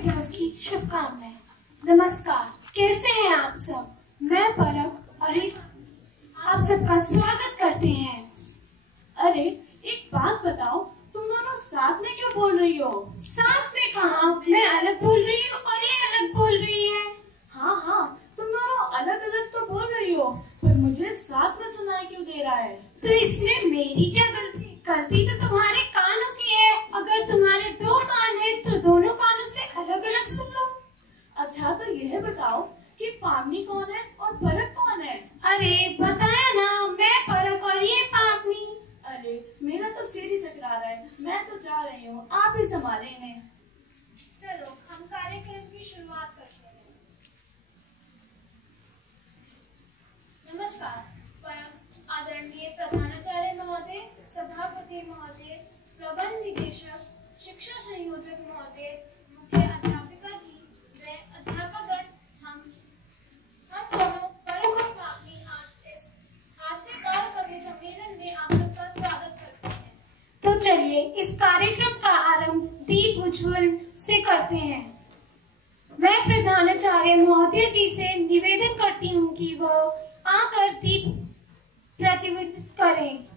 दिवस की शुभकामनाएं। नमस्कार, कैसे हैं आप सब? मैं परख और आप सबका स्वागत करते हैं। अरे एक बात बताओ, तुम दोनों साथ में क्यों बोल रही हो? साथ में कहाँ, मैं अलग बोल रही हूँ और ये अलग बोल रही है। हाँ, तुम दोनों अलग अलग तो बोल रही हो, पर मुझे साथ में सुनाई क्यों दे रहा है? तो इसमें मेरी क्या गलती? गलती तो तुम्हारे कानों की है। अगर तुम्हारे दो कान हैं तो दोनों कानों से अलग अलग सुन लो। अच्छा, तो यह बताओ कि पावनी कौन है और परख कौन है? अरे बताया ना, मैं परख और ये पावनी। अरे मेरा तो सिर ही चकरा रहा है, मैं तो जा रही हूँ, आप ही संभालें इन्हें। चलो हम कार्यक्रम की शुरुआत करते हैं। नमस्कार। आदरणीय प्रधानाचार्य महोदय, सभापति महोदय, प्रबंध निदेशक, शिक्षा संयोजक महोदय, मुख्य अध्यापिका जी व अध्यापकगण, हम दोनों परख और पावनी आज इस हास्यकार कवि सम्मेलन में आप सबका स्वागत करते हैं। तो चलिए इस कार्यक्रम का आरंभ दीप उज्ज्वल से करते हैं। मैं प्रधानाचार्य महोदय जी से निवेदन करती हूँ कि वह आकर दीप प्रज्वलित करें।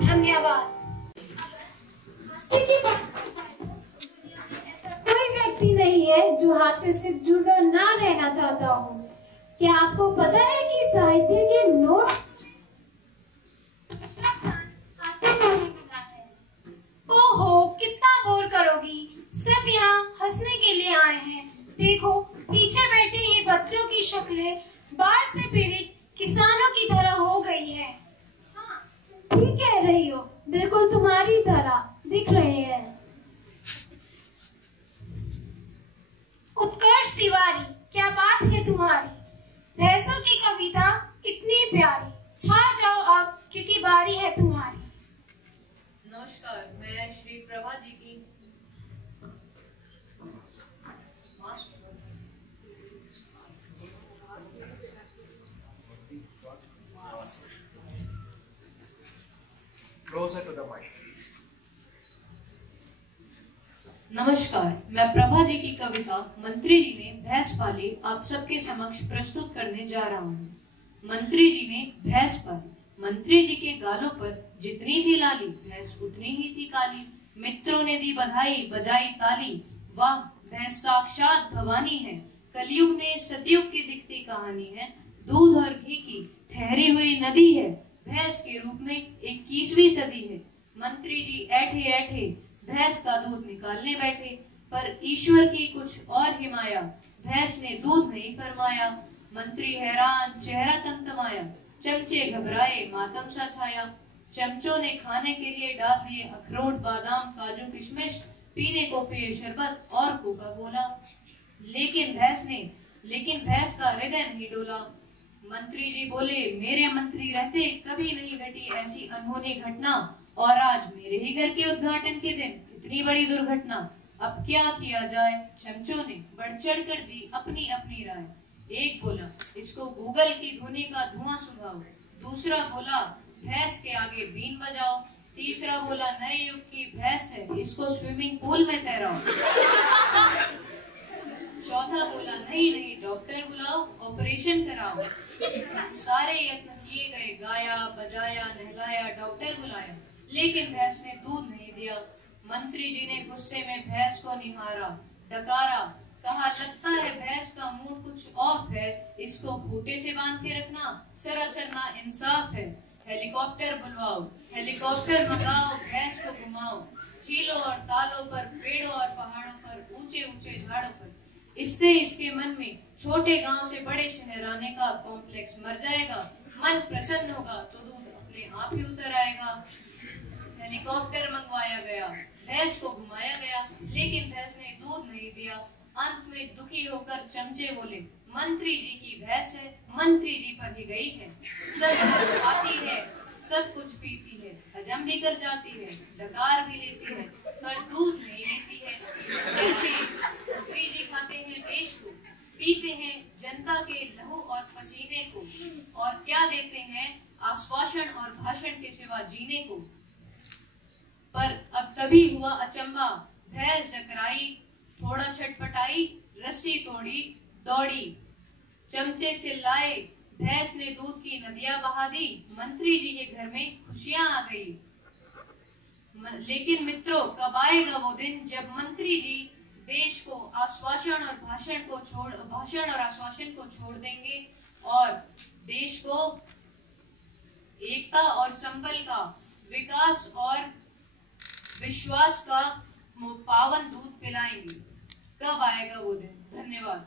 धन्यवाद। हास्य की बात की जाए तो दुनिया में ऐसा कोई व्यक्ति नहीं है जो हास्य से जुड़ा ना रहना चाहता हो। क्या आपको पता है कि साहित्य के नोट की तरह हो गई है। हाँ, ठीक कह रही हो, बिल्कुल तुम्हारी तरह दिख रहे हैं। उत्कर्ष तिवारी, क्या बात है तुम्हारी। भैंसों की कविता इतनी प्यारी। छा जाओ अब, क्योंकि बारी है तुम्हारी। नमस्कार, मैं श्री प्रभा जी की Closer to the mic. नमस्कार, मैं प्रभा जी की कविता मंत्री जी ने भैंस पाली आप सबके समक्ष प्रस्तुत करने जा रहा हूँ। मंत्री जी ने भैंस पाली। मंत्री जी के गालों पर जितनी थी लाली, भैंस उतनी ही थी काली। मित्रों ने दी बधाई, बजाई ताली। वाह, भैंस साक्षात भवानी है। कलयुग में सतयुग की दिखती कहानी है। दूध और घी की ठहरी हुई नदी है। भैंस के रूप में 21वीं सदी है। मंत्री जी ऐठे ऐठे भैंस का दूध निकालने बैठे, पर ईश्वर की कुछ और हिमाया, भैंस ने दूध नहीं फरमाया। मंत्री हैरान, चेहरा तमतमाया, चमचे घबराए, मातम सा छाया। चमचों ने खाने के लिए डाल दिए अखरोट, बादाम, काजू, किशमिश, पीने को पेय शरबत और कोका कोला। लेकिन भैंस का हृदय नहीं डोला। मंत्री जी बोले, मेरे मंत्री रहते कभी नहीं घटी ऐसी अनहोनी घटना, और आज मेरे ही घर के उद्घाटन के दिन इतनी बड़ी दुर्घटना। अब क्या किया जाए। चमचों ने बढ़ चढ़ कर दी अपनी अपनी राय। एक बोला, इसको गूगल की धुनी का धुआं सुनाओ। दूसरा बोला, भैंस के आगे बीन बजाओ। तीसरा बोला, नए युग की भैंस है, इसको स्विमिंग पूल में तैराओ। चौथा बोला, नहीं डॉक्टर बुलाओ, ऑपरेशन कराओ। सारे यत्न किए गए, गाया बजाया नहलाया, डॉक्टर बुलाया, लेकिन भैंस ने दूध नहीं दिया। मंत्री जी ने गुस्से में भैंस को निहारा, डकारा, कहा, लगता है भैंस का मूड कुछ ऑफ है, इसको खूंटे से बांध के रखना सरासर ना इंसाफ है। हेलीकॉप्टर बुलवाओ, हेलीकॉप्टर मंगाओ, भैंस को घुमाओ, झीलों और तालों पर, पेड़ों और पहाड़ों पर, ऊंचे ऊंचे झाड़ों पर। इससे इसके मन में छोटे गांव से बड़े शहर आने का कॉम्प्लेक्स मर जाएगा। मन प्रसन्न होगा तो दूध अपने आप ही उतर आएगा। हेलीकॉप्टर मंगवाया गया, भैंस को घुमाया गया, लेकिन भैंस ने दूध नहीं दिया। अंत में दुखी होकर चमचे बोले, मंत्री जी की भैंस है, मंत्री जी पर ही गई है। सब कुछ खाती है, सब कुछ पीती है, हजम भी कर जाती है, डकार भी लेती है, पर दूध नहीं देती है। जैसे मंत्री जी खाते हैं देश को, पीते हैं जनता के लहू और पसीने को, और क्या देते हैं आश्वासन और भाषण के सिवा जीने को। पर अब तभी हुआ अचंबा, भैंस डकराई, थोड़ा छटपटाई, रस्सी तोड़ी, दौड़ी। चमचे चिल्लाए, भैंस ने दूध की नदियां बहा दी। मंत्री जी के घर में खुशियां आ गई। लेकिन मित्रों, कब आएगा वो दिन जब मंत्री जी देश को भाषण और आश्वासन को छोड़ देंगे और देश को एकता और संबल का, विकास और विश्वास का पावन दूध पिलाएंगे। कब आएगा वो दिन। धन्यवाद।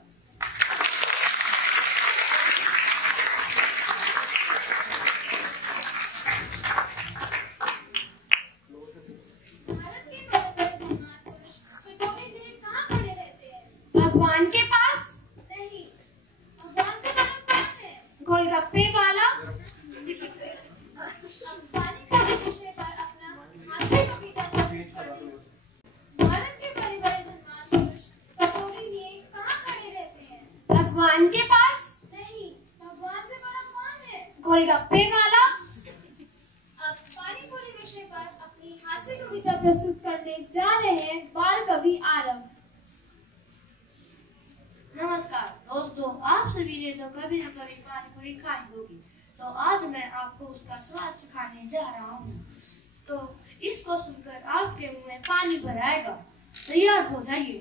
भगवान के पास नहीं, भगवान से बड़ा कौन है? गोलगप्पे वाला। पानी पूरी विषय पर अपना हास्य कविता प्रस्तुत करें। भारत के बड़े बड़े धनवान पुरुष कटोरी लिए कहाँ खड़े रहते हैं? भगवान के पास नहीं, भगवान से बड़ा कौन है? गोलगप्पे वाला। अब पानी पूरी विषय पर अपनी हास्य कविता प्रस्तुत करने जा रहे हैं बाल कवि आरव। नमस्कार दोस्तों, आप सभी ने तो कभी न कभी पानी पूरी खाई होगी, तो आज मैं आपको उसका स्वाद सिखाने जा रहा हूँ। तो इसको सुनकर आपके मुंह में पानी भर आएगा। तैयार हो जाइए।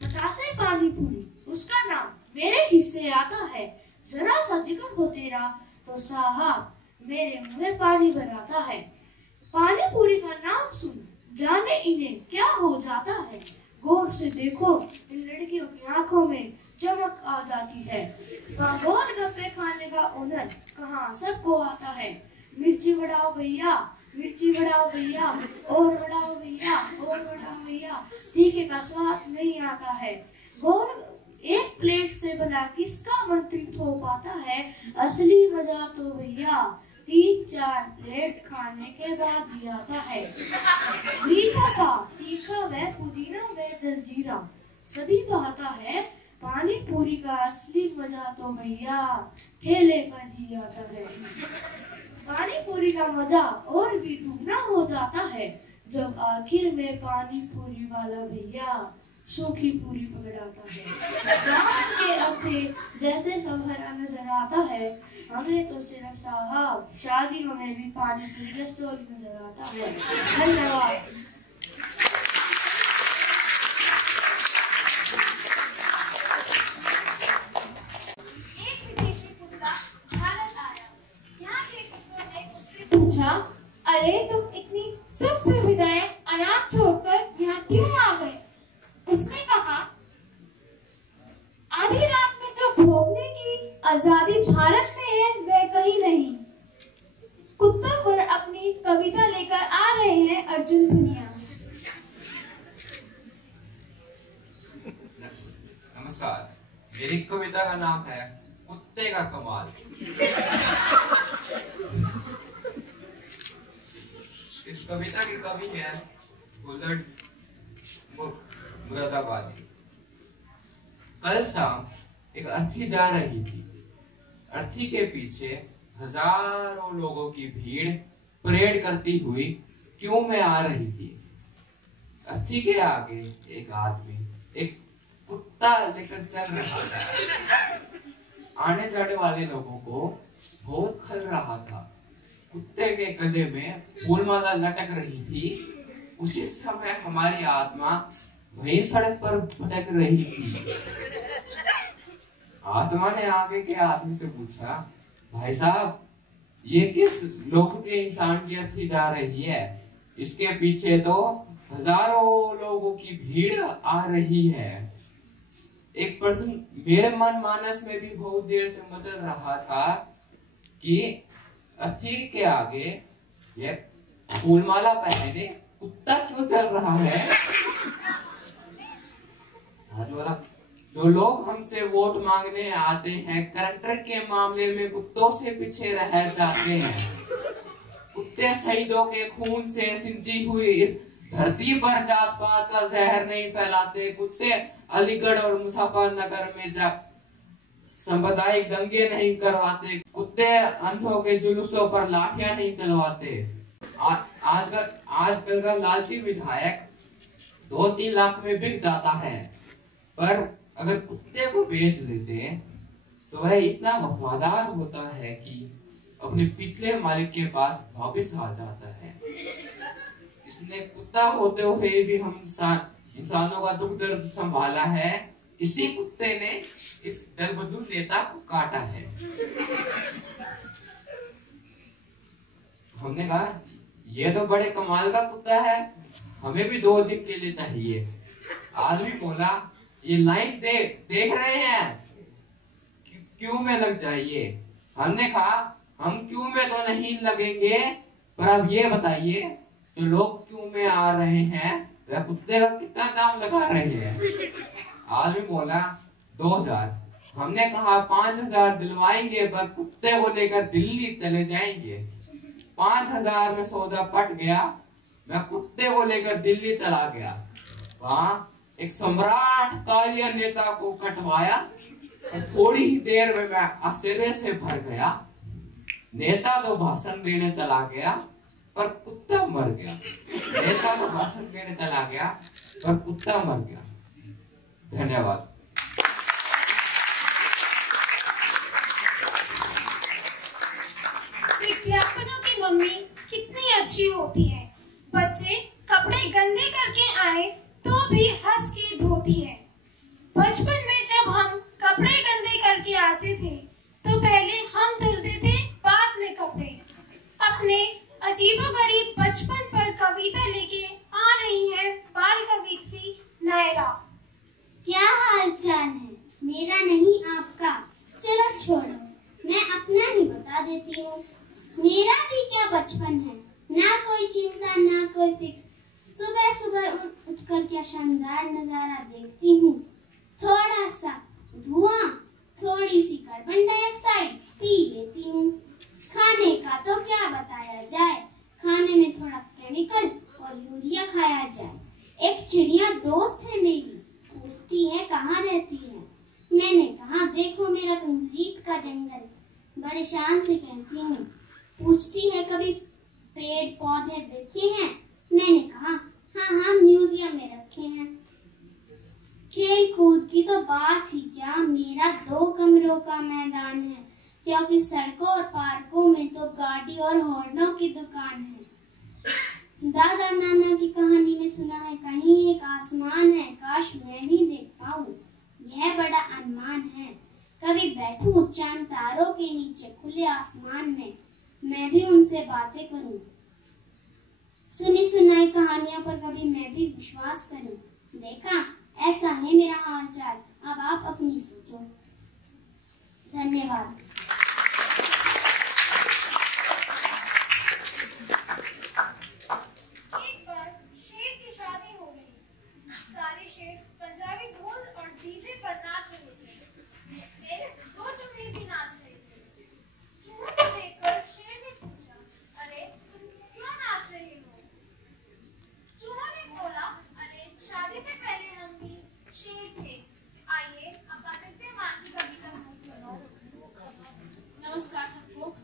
बतासे पानी पूरी, उसका नाम मेरे हिस्से आता है। जरा सा जिक्र हो तेरा तो साहब मेरे मुंह में पानी भर आता है। पानी पूरी का नाम सुन जाने इन्हें क्या हो जाता है। गौर से देखो, इन लड़कियों की आंखों में चमक आ जाती है। वहाँ गोलगप्पे खाने का हुनर कहाँ सबको आता है। मिर्ची बढ़ाओ भैया, मिर्ची बढ़ाओ भैया, और बढ़ाओ भैया, और बढ़ाओ भैया, तीखे का स्वाद नहीं आता है। गोल एक प्लेट से भला किसका मन तृप्त हो पाता है। असली मजा तो भैया 3-4 प्लेट खाने के बाद ही आता है। मीठा का तीखा व पुदीना व जलजीरा सभी पाता है। पानी पूरी का असली मजा तो भैया ठेले पर ही आता है। पानी पूरी का मजा और भी दुगना हो जाता है जब आखिर में पानी पूरी वाला भैया सूखी पूरी पकड़ाता है। जान के रखे जैसे सब हरा नजर आता है। हमें तो सिर्फ साहब शादियों में भी पानी पूरी का स्टोरी नजर आता है। धन्यवाद। एक विदेशी कुत्ता भारत आया। यहाँ के कुत्तों ने उससे पूछा, अरे तुम इतनी सुख सुविधाएं अनाथ छोड़कर यहाँ क्यों आ गए? उसने कहा, आधी रात में जो भोगने की आजादी भारत में है वह कहीं नहीं। कुत्तों पर अपनी कविता लेकर आ रहे हैं अर्जुन भुनिया। नमस्कार, मेरी कविता का नाम है कुत्ते का कमाल। इस कविता की कवि है बुलेट मुरादाबादी। कल शाम एक अर्थी जा रही थी। अर्थी के पीछे हजारों लोगों की भीड़ परेड करती हुई क्यू में आ रही थी। अर्थी के आगे एक आदमी एक कुत्ता लेकर चल रहा था। आने जाने वाले लोगों को बहुत खल रहा था। कुत्ते के गले में फूलमाला लटक रही थी। उसी समय हमारी आत्मा वही सड़क पर भटक रही थी। आत्मा ने आगे के आदमी से पूछा, भाई साहब, ये किस लोकप्रिय इंसान की अर्थी जा रही है? इसके पीछे तो हजारों लोगों की भीड़ आ रही है। एक प्रश्न मेरे मन मानस में भी बहुत देर से मचल रहा था कि अर्थी के आगे ये फूलमाला पहने कुत्ता क्यों चल रहा है? जो लोग हमसे वोट मांगने आते हैं, करप्टर के मामले में कुत्तों से पीछे रह जाते हैं। कुत्ते शहीदों के खून से सिंची हुई इस धरती पर जात पात का जहर नहीं फैलाते। कुत्ते अलीगढ़ और मुजफ्फरनगर में जा सांप्रदायिक दंगे नहीं करवाते। कुत्ते अंधों के जुलूसों पर लाठियां नहीं चलवाते। आजकल का लालची विधायक 2-3 लाख में बिक जाता है, पर अगर कुत्ते को बेच देते तो वह इतना वफादार होता है कि अपने पिछले मालिक के पास वापस आ जाता है। इसने कुत्ता होते हुए भी हम इंसानों का दुख दर्द संभाला है। इसी कुत्ते ने इस दलबदलू नेता को काटा है। हमने कहा, ये तो बड़े कमाल का कुत्ता है, हमें भी 2 दिन के लिए चाहिए। आदमी बोला, ये लाइन देख रहे हैं, क्यू में लग जाइए। हमने कहा, हम क्यू में तो नहीं लगेंगे, पर अब ये बताइए, जो लोग क्यू में आ रहे हैं वह कुत्ते का कितना दाम लगा रहे हैं? आदमी बोला, 2000। हमने कहा 5000 दिलवाएंगे, पर कुत्ते को लेकर दिल्ली चले जाएंगे। 5000 में सौदा पट गया। मैं कुत्ते को लेकर दिल्ली चला गया। वहाँ एक सम्राट कालिया नेता को कटवाया। थोड़ी ही देर में मैं आश्चर्य से भर गया। नेता तो भाषण देने चला गया, पर कुत्ता मर गया। नेता तो भाषण देने चला गया, पर कुत्ता मर गया। धन्यवाद। विज्ञापनों की मम्मी कितनी अच्छी होती है। बच्चे कपड़े गंदे करके आए तो भी हंस के धोती है। बचपन में जब हम कपड़े गंदे करके आते थे तो पहले हम धुलते थे, बाद में कपड़े। अपने अजीबोगरीब बचपन पर कविता लेके आ रही है बाल कवित्री मायरा। क्या हाल चाल है? मेरा नहीं आपका। चलो छोड़ो, मैं अपना ही बता देती हूँ। मेरा भी क्या बचपन है, ना कोई चिंता ना कोई फिक्र। सुबह सुबह उठकर क्या शानदार नजारा देखती हूँ। थोड़ा सा धुआं, थोड़ी सी कार्बन डाइऑक्साइड पी लेती हूँ। खाने का तो क्या बताया जाए, खाने में थोड़ा केमिकल और यूरिया खाया जाए। एक चिड़िया दोस्त है मेरी, पूछती है कहाँ रहती है। मैंने कहा देखो मेरा कंक्रीट का जंगल। बड़े शान से कहती हूँ। पूछती है कभी पेड़ पौधे देखे हैं। मैंने कहा हाँ म्यूजियम में रखे हैं। खेल कूद की तो बात ही क्या, मेरा 2 कमरों का मैदान है, क्योंकि सड़कों और पार्कों में तो गाड़ी और हॉर्नों की दुकान है। दादा नाना की कहानी में सुना है कहीं एक आसमान है, काश मैं भी देख पाऊं, यह बड़ा अरमान है। कभी बैठूं चांद तारों के नीचे खुले आसमान में, मैं भी उनसे बातें करूं। सुनी सुनाई कहानियों पर कभी मैं भी विश्वास करूं। देखा, ऐसा है मेरा हालचाल। अब आप अपनी सोचो। धन्यवाद। एक बार शेर की शादी हो गई। सारे शेर पंजाबी ढोल और डीजे पर नाच रहे थे। एक 2 चूहे भी नाच रहे थे। चूहों को देखकर शेर ने पूछा, अरे तुम क्यों नाच रहे हो? चूहों ने बोला, अरे शादी से पहले हम भी शेर थे। आइए अब आदित्य मान की कविता सुनो। नमस्कार सबको।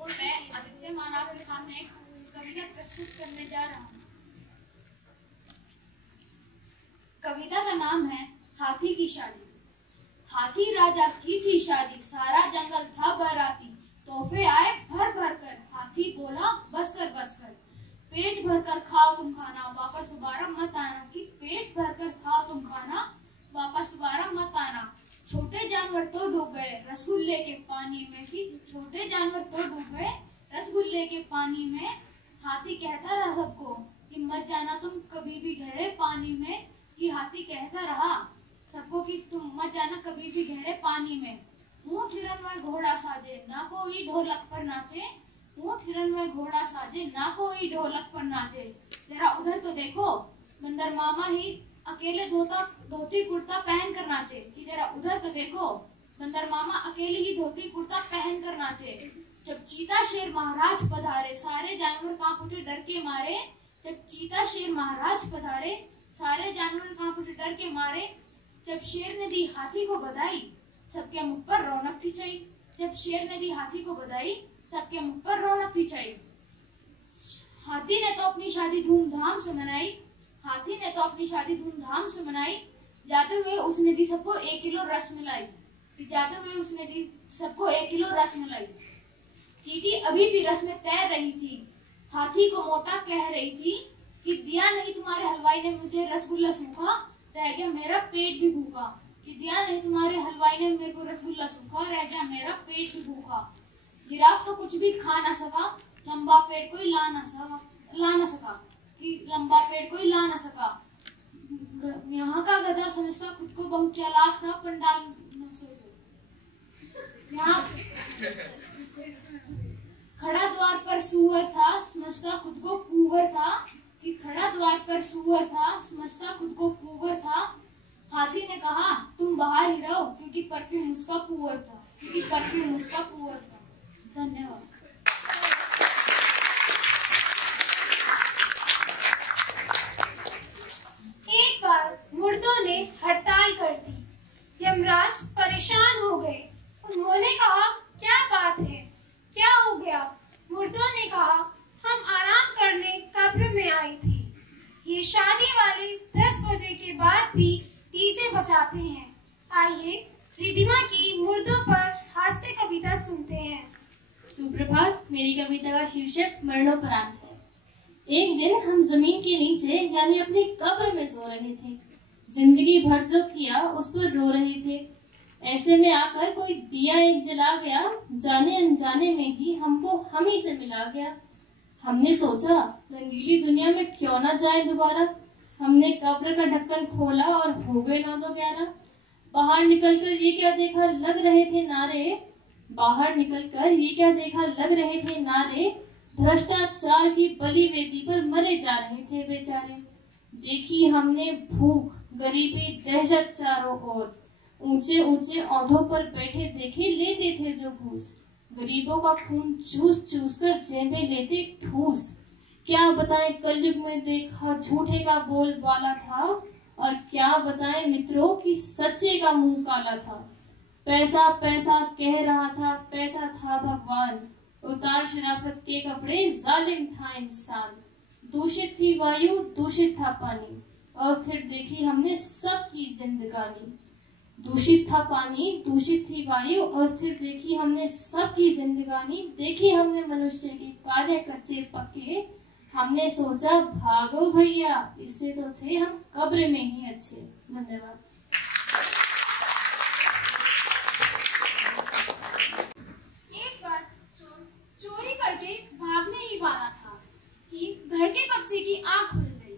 मैं आदित्य मान आपके सामने एक कविता प्रस्तुत करने जा रहा हूँ। कविता का नाम है हाथी की शादी। हाथी राजा की थी शादी, सारा जंगल था बाराती। तोहफे आए भर भर कर, हाथी बोला बस कर। पेट भर कर खाओ तुम खाना, वापस दोबारा मत आना। कि पेट भर कर खाओ तुम खाना, वापस दोबारा मत आना। छोटे जानवर तो डूब गए रसगुल्ले के पानी में। कि छोटे जानवर तो डूब गए रसगुल्ले के पानी में। हाथी कहता रहा सबको कि मत जाना तुम कभी भी गहरे पानी में। कि हाथी कहता रहा सबको कि तुम मत जाना कभी भी गहरे पानी में। ऊंट हिरन में घोड़ा साजे, ना कोई ढोलक पर नाचे। ऊंट हिरन में घोड़ा साजे, ना कोई ढोलक पर नाचे। जरा उधर तो देखो, बंदर मामा ही अकेले धोती कुर्ता पहन कर नाचे। कि जरा उधर तो देखो, बंदर मामा अकेले ही धोती कुर्ता पहन कर नाचे। जब चीता शेर महाराज पधारे, सारे जानवर कांप उठे डर के मारे। जब चीता शेर महाराज पधारे, सारे जानवर कांप उठे डर के मारे। जब शेर ने दी हाथी को बधाई, सबके मुख पर रौनक थी छाई। जब शेर ने दी हाथी को बधाई, सबके मुख पर रौनक थी छाई। हाथी ने तो अपनी शादी धूमधाम से मनाई। हाथी ने तो अपनी शादी धूमधाम से मनाई। जाते हुए उसने दी सबको 1 किलो रसमलाई। जाते हुए उसने दी सबको 1 किलो रसमलाई। चींटी अभी भी रस में तैर रही थी। हाथी को मोटा कह रही थी कि दिया नहीं तुम्हारे हलवाई ने मुझे रसगुल्ला सूखा, रह गया मेरा पेट भी भूखा। कि दिया नहीं तुम्हारे हलवाई ने मेरे को रसगुल्ला सूखा, रह गया मेरा पेट भी भूखा। जिराफ तो कुछ भी खा ना सका, लंबा पेट कोई ला ना सका। कि लंबा पेट कोई ला ना सका। यहाँ का गधा समझता खुद को बहुत चालाक था, पंडाल यहाँ खड़ा द्वार पर सुअर था, समझता खुद को कुंवर था। कि खड़ा द्वार पर सुअर था, समझता खुद को कुंवर था। हाथी ने कहा तुम बाहर ही रहो, क्योंकि परफ्यूम उसका कुंवर था। धन्यवाद। एक बार मुर्दों ने हड़ताल कर दी। यमराज परेशान हो गए। उन्होंने कहा क्या बात है, क्या हो गया? मुर्दों ने कहा हम आराम करने कब्र में आई थी। ये शादी वाले 10 बजे के बाद भी डीजे बजाते हैं। आइए रिधिमा की मुर्दों पर हास्य कविता सुनते हैं। सुप्रभात। मेरी कविता का शीर्षक मरणोपरांत है। एक दिन हम जमीन के नीचे यानी अपनी कब्र में सो रहे थे। जिंदगी भर जो किया उस पर रो रहे थे। ऐसे में आकर कोई दिया एक जला गया, जाने अनजाने में ही हमको हम ही से मिला गया। हमने सोचा रंगीली दुनिया में क्यों ना जाए दोबारा। हमने कब्र का ढक्कन खोला और हो गए 9-11। बाहर निकलकर ये क्या देखा लग रहे थे नारे, भ्रष्टाचार की बलि वेदी पर मरे जा रहे थे बेचारे। देखी हमने भूख, गरीबी, दहशत चारों ओर। ऊंचे ऊंचे औंधों पर बैठे देखे लेते थे जो घूस। गरीबों का खून चूस चूस कर जेबें लेते ठूस। क्या बताएं कलयुग में देखा झूठे का बोलबाला था, और क्या बताएं मित्रों कि सच्चे का मुंह काला था। पैसा पैसा कह रहा था, पैसा था भगवान। उतार शराफत के कपड़े, जालिम था इंसान। दूषित थी वायु, दूषित था पानी, अस्थिर देखी हमने सबकी जिंदगानी। दूषित था पानी, दूषित थी वायु, अस्थिर देखी हमने सबकी जिंदगानी। देखी हमने मनुष्य के काले कच्चे पक्के। हमने सोचा भागो भैया, इससे तो थे हम कब्र में ही अच्छे। धन्यवाद। एक बार चोरी करके भागने ही वाला था कि घर के बच्चे की आंख खुल गई।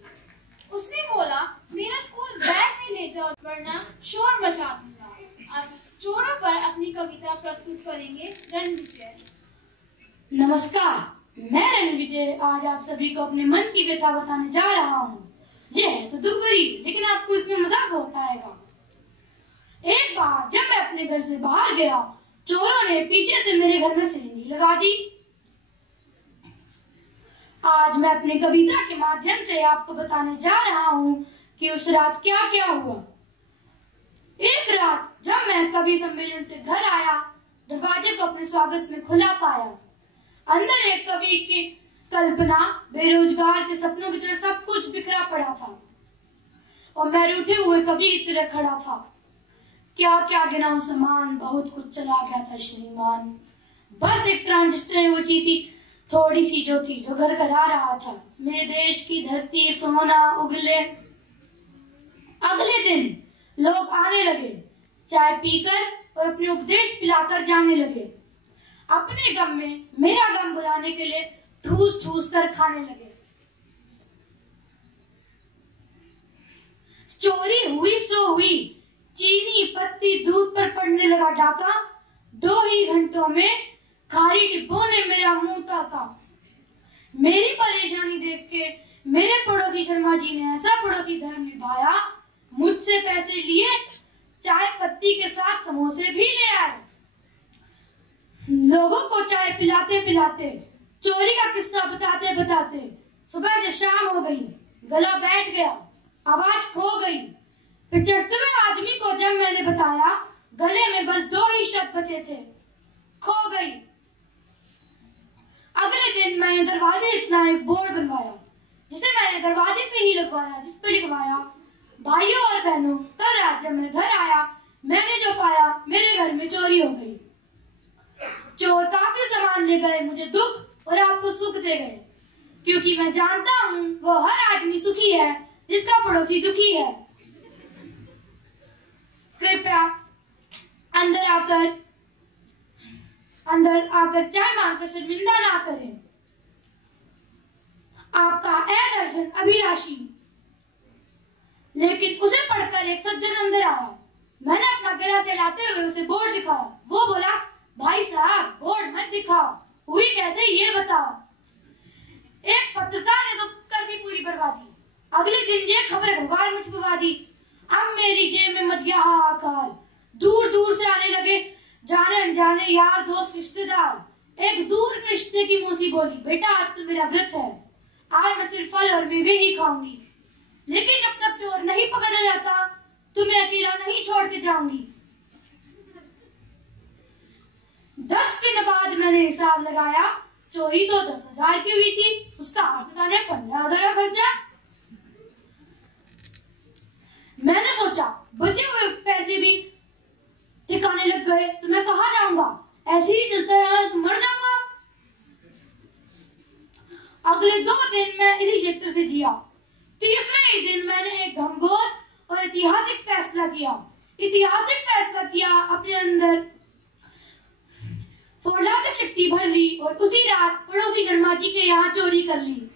उसने बोला, मेरा स्कूल बैग में ले जाओ वरना शोर मचा दूंगा। अब चोरों पर अपनी कविता प्रस्तुत करेंगे रणविजय। नमस्कार, मैं रणविजय आज आप सभी को अपने मन की व्यथा बताने जा रहा हूँ। यह है तो दुख भरी, लेकिन आपको इसमें मजा बहुत आएगा। एक बार जब मैं अपने घर से बाहर गया, चोरों ने पीछे से मेरे घर में सिलेंडर लगा दी। आज मैं अपनी कविता के माध्यम से आपको बताने जा रहा हूँ कि उस रात क्या क्या हुआ। एक रात जब मैं कवि सम्मेलन से घर आया, दरवाजे को अपने स्वागत में खुला पाया। अंदर एक कवि की कल्पना, बेरोजगार के सपनों की तरह सब कुछ बिखरा पड़ा था, और मैं रूठे हुए कवि की तरह खड़ा था। क्या क्या गिनाऊं सामान, बहुत कुछ चला गया था श्रीमान। बस एक ट्रांजिस्टर बची थी, थोड़ी सी जो थी, जो घर घर आ रहा था। मेरे देश की धरती सोना उगले। अगले दिन लोग आने लगे, चाय पीकर और अपने उपदेश पिलाकर जाने लगे। अपने गम में मेरा गम बुलाने के लिए ठूस ठूस कर खाने लगे। चोरी हुई सो हुई, चीनी पत्ती दूध पर पड़ने लगा डाका। 2 ही घंटों में खारी डिब्बों ने मेरा मुंह ताका। मेरी परेशानी देख के मेरे पड़ोसी शर्मा जी ने ऐसा पड़ोसी धर्म निभाया, मुझसे पैसे लिए, चाय पत्ती के साथ समोसे भी ले आए। लोगों को चाय पिलाते पिलाते, चोरी का किस्सा बताते बताते सुबह से शाम हो गई। गला बैठ गया, आवाज खो गई। 75वें आदमी को जब मैंने बताया, गले में बस 2 ही शब्द बचे थे, खो गई। अगले दिन मैंने दरवाजे इतना एक बोर्ड बनवाया, जिसे मैंने दरवाजे पे ही लगवाया, जिस पे लिखवाया, भाइयों और बहनों, कल रात जब मैं घर आया, मैंने जो पाया, मेरे घर में चोरी हो गई। चोर काफी सामान ले गए, मुझे दुख और आपको सुख दे गए, क्योंकि मैं जानता हूँ वो हर आदमी सुखी है जिसका पड़ोसी दुखी है। कृपया अंदर आकर चाय मांगकर शर्मिंदा ना करें। आपका दर्जन अभिलाषी। लेकिन उसे पढ़कर एक सज्जन अंदर आया। मैंने अपना गला सहलाते हुए उसे बोर्ड दिखाया। वो बोला, भाई साहब बोर्ड मत दिखाओ, हुई कैसे ये बताओ। एक पत्रकार ने तो कर दी पूरी बर्बादी। अगले दिन ये खबर अखबार में छपवा दी। अब मेरी जेब में मच गया हाहाकार। दूर दूर से आने लगे जाने अनजाने यार दोस्त रिश्तेदार। एक दूर के रिश्ते की मौसी बोली, बेटा आज तो मेरा व्रत है, आज मैं सिर्फ फल और मेवे ही खाऊंगी, लेकिन जब तक चोर नहीं पकड़ा जाता तुम्हें अकेला नहीं छोड़ के जाऊंगी। 10 दिन बाद मैंने हिसाब लगाया, चोरी तो 10,000 की हुई थी, उसका आप बताने 15,000 का खर्चा। मैंने सोचा बचे हुए पैसे भी ठिकाने लग गए तो मैं कहाँ जाऊंगा, ऐसे ही चलता रहा तो मर जाऊंगा। अगले 2 दिन मैं इसी क्षेत्र से जिया। तीसरे ही दिन मैंने एक घंघोर और ऐतिहासिक फैसला किया। अपने अंदर फौलादी शक्ति भर ली और उसी रात पड़ोसी शर्मा जी के यहाँ चोरी कर ली।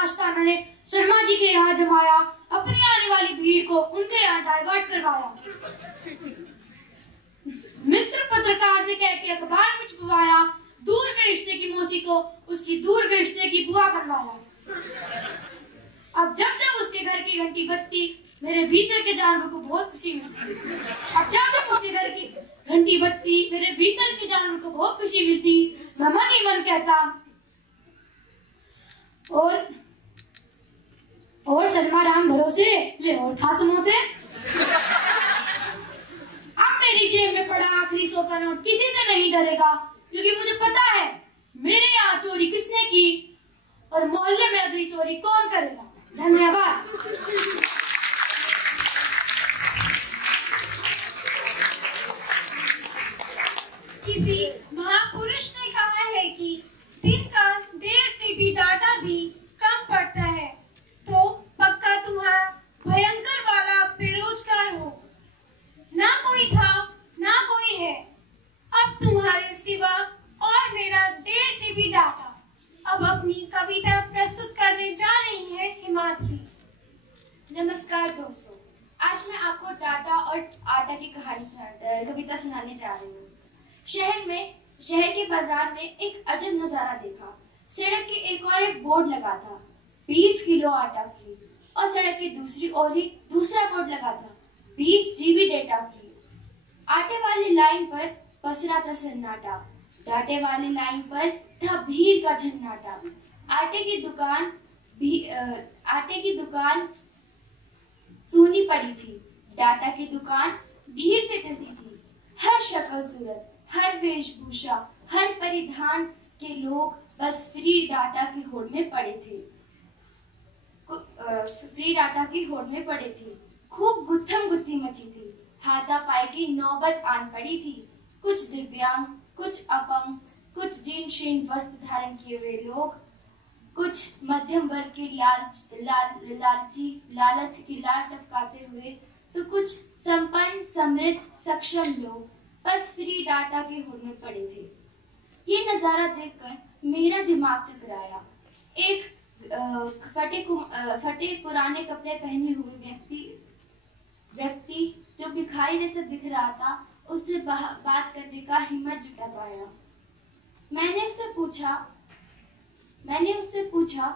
नाश्ता मैंने शर्मा जी के यहाँ जमाया, अपनी आने वाली भीड़ को उनके यहाँ डाइवर्ट करवाया। मित्र पत्रकार से कह के अखबार में छपवाया, दूर के रिश्ते की मौसी को उसकी दूर के रिश्ते की बुआ बनवाया। अब जब जब उसके घर की घंटी बजती, मेरे भीतर के जानवर को बहुत खुशी मिलती। अब जब जब उसके घर की घंटी बजती, मेरे भीतर के जानवर को बहुत खुशी मिलती। मैं मन ही मन कहता, और सलमा राम भरोसे ले और खा समोसे। अब मेरी जेब में पड़ा आखिरी 100 का नोट किसी से नहीं डरेगा, क्योंकि मुझे पता है मेरे यहाँ चोरी किसने की और मोहल्ले में अगली चोरी कौन करेगा। धन्यवाद। किसी महापुरुष ने कहा है कि दिन का 1.5 GB डाटा भी कम पड़ता है, तो पक्का तुम्हारा भयंकर वाला बेरोजगार हो। ना कोई था ना कोई है, अब तुम्हारे सिवा और मेरा 1.5 GB डाटा। अब अपनी कविता प्रस्तुत करने जा रही है हिमाद्री। नमस्कार दोस्तों, आज मैं आपको डाटा और आटा की कविता सुनाने जा रही हूँ। शहर के बाजार में एक अजब नजारा देखा। सड़क के एक बोर्ड लगा था, 20 किलो आटा फ्री, और सड़क के दूसरी ओर ही दूसरा बोर्ड लगा था, 20 GB डेटा फ्री। आटे वाली लाइन पर पसरा था सन्नाटा, डाटे वाली लाइन पर था भीड़ का झन्नाटा। आटे की दुकान सूनी पड़ी थी, डाटा की दुकान भीड़ से ठसी थी। हर शक्ल सूरत, हर वेशभूषा, हर परिधान के लोग बस फ्री डाटा की होड़ में पड़े थे। खूब गुत्थम गुत्थी मची थी, हाथापाई की नौबत आन पड़ी थी। कुछ दिव्यांग, कुछ अपंग, कुछ जीर्ण शीर्ण वस्त्र धारण किए हुए लोग, कुछ मध्यम वर्ग के लालच की लाल टपकाते हुए, तो कुछ संपन्न, समृद्ध, सक्षम लोग बस फ्री डाटा के होड़ में पड़े थे। ये नजारा देखकर मेरा दिमाग चकराया। एक फटे पुराने कपड़े पहने हुए व्यक्ति जो भिखारी जैसा दिख रहा था, उससे बात करने का हिम्मत जुटा पाया। मैंने उससे पूछा